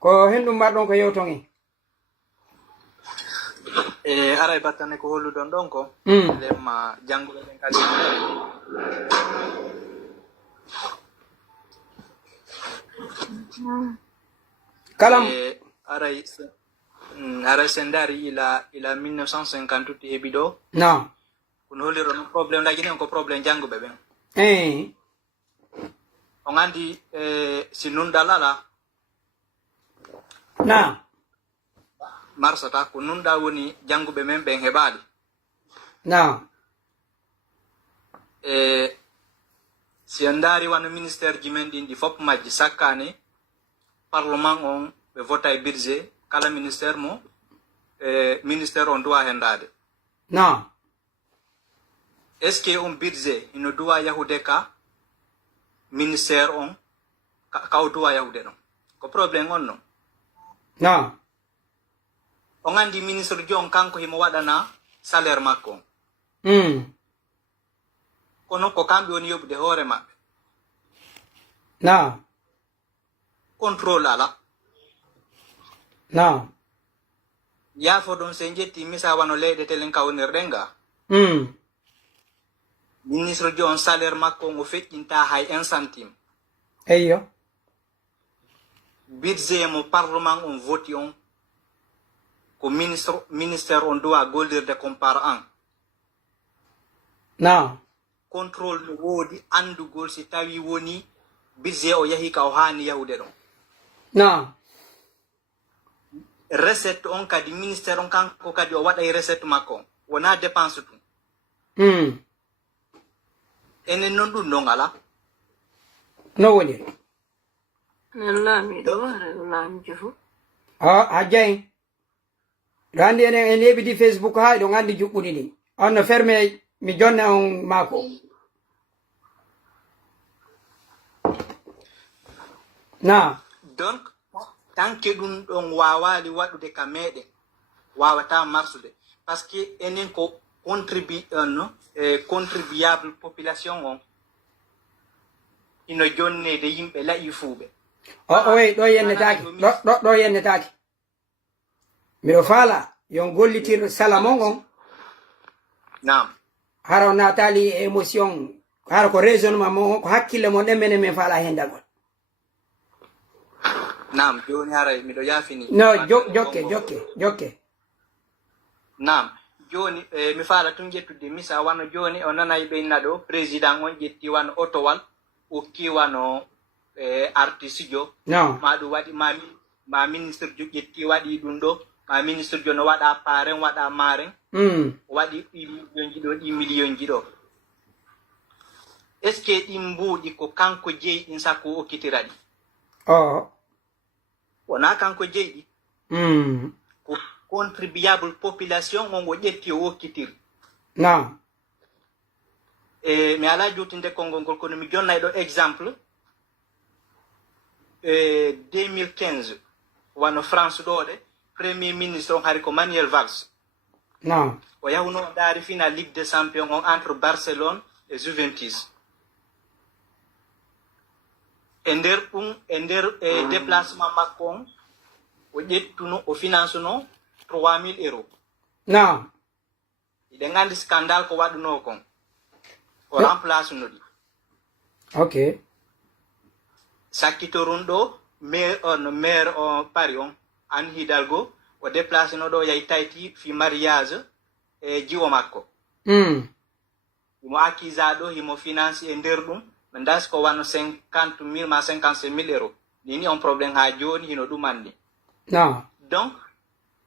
ko henɗum mbaɗɗon ko yewton en aray battane ko holludon ɗon ko lemma jannguɓe ɓen kadi kalam aray sen dari ila 1958 heɓi ɗo non kono holliro noon probléme ɗaji ɗen ko probléme jannguɓe ɓen on anndi si nunɗal ala na marsata ko nunɗa woni jannguɓe men ɓen heɓaali na si en ndaari wano ministére ji men ɗin ɗi fof majji sakkane parlement on ɓe vota e budget kala ministére mo ministére on duwa henndade non est ce que on budget ino duwa yahude ka ministére on kaw duwa yahude ɗon ko probléme on non non on anndi ministre jo on kanko himo waɗana salaire makko on kono ko kamɓe woni yoɓude hoore maɓɓe non contrôle ala non yaafo ɗon se jetti misa wano leyɗe telen kawnirɗen ga ministre jo on salaire makko on o feƴƴinta hay 1 centime eyyo budget mo parlement on voti on ko ministére on dowa gollirde comme par an non contrôle no woodi andugol si tawi woni budget o yahi ka o haani yahude ɗon non recette on kadi ministére on kanko kadi o waɗay recette makko on wona dépense tum enen noon ɗum ɗon ala no woniri laamiɗo rew laamji fo a jayi ɗo anndi enen en heɓidi facebook ha ɗon anndi juɓɓuɗi ɗi on no ferme mi jonna on maako na donc tant que ɗum ɗon wawali waɗude ka meɗen wawata marsude par ce que enen ko contribuable population on ino jonnede yimɓe laƴi fuuɓe oy ɗo yennetaki ɗo yennetaki miɗo faala yon gollitir salamon on nam hara o natali émotion hara ko raisonnement mon ko hakkille mon ɗen menen min faala hendagol nam joni haray miɗo yaafini no jokke nam joni mi faala tun ƴettude misa wano joni o nanayi ɓenna ɗo président on ƴetti wano otowal okki wano artiste jo ma ɗum waɗi ma ministre jo ƴetti waɗi ɗum ɗo ma ministre jo no waɗa paren waɗa maren waɗi ɗi million ji ɗo ɗi million ji ɗo est ce que ɗin mbuuɗi ko kanko jeyi ɗin sakko okkitira ɗi wona kanko jeyi ɗi ko contribuable population on o ƴetti o wokkitiri non mi ala jutinde konngol ngol kono mi jonnay ɗo exemple 2015 wano france ɗo ɗe premier ministre on hari ko Manuel Valls non o yahuno o daari final ligue des champions on entre Barcelone et Juventus e nder ɗum e nder déplacement makko on o ƴettuno o finance no 3000 euros non iɗen anndi scandale ko waɗuno kon o remplace no ɗi ok sakkitorun ɗo maire o Paris on Anne Hidalgo o déplacé no ɗo yahi tayti fi mariage e jiwo makko himo accisa ɗo himo finance e nder ɗum ɓe dasi ko wano 50 000 ma 55 000 euros nini on probléme ha joni hino ɗumanni non donc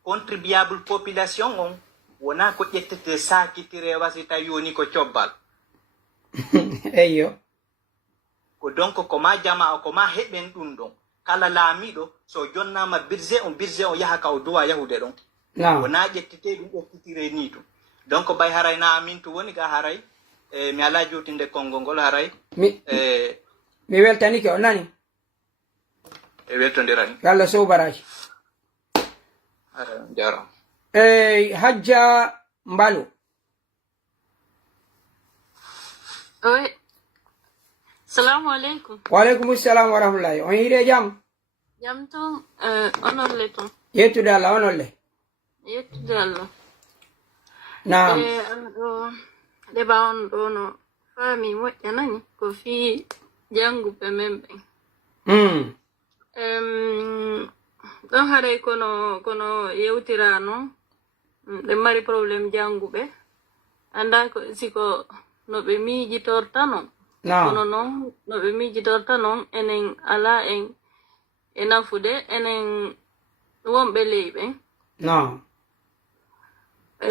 contribuable population on wona ko ƴettete sakitire wasi tawi woni ko cobbal eyyo ko donc koma jama o koma heɓen ɗum ɗon kala laamiɗo so jonnama budget on yaha ka o duwa yahude ɗon wona ƴettite ɗum ƴettitire ni tum donc ɓay haray na amin to woni ga haray mi ala jutinde konngol ngol haray mi weltanike o nani e weltodirani Allah sobaraji jaram hajja Mbalu oui salamu aleykum wa aleykum salam wa rahmatullahi on hiire jam Jam ton onolle ton. Yettude Allah onolle. Yettude Allah. Naam. Deba on ɗo no faami moƴƴanani ko fii janguɓe men ɓen. Ɗon haray kono yewtirano ɓe mari probléme janguɓe. Anda ko siko no ɓe miijitorta non. Kono noon no ɓe miijitorta non enen ala en e nafude enen wonɓe ley ɓen.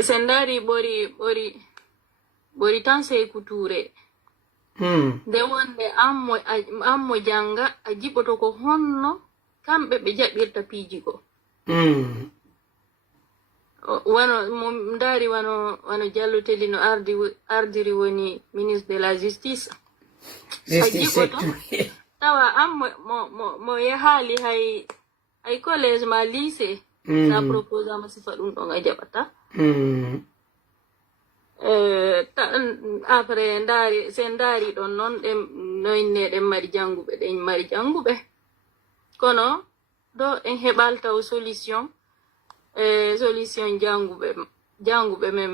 Sen ndaari ɓori tan Sékou Touré. Nde wonde an mo janga a jiɓoto ko honno kamɓe ɓe jaɓirta piiji ko. Wano mo ndaari wano Diallo Telli no ardiri woni ministre de la justice. A jiɓoto tawa an mo yahaali hay collège ma lycée. Sa propose ama sifa ɗum ɗon a jaɓata. Après sen ndaari ɗon noon ɗen noyne ɗen mari janguɓe kono ɗo en heɓal taw solution janguɓe men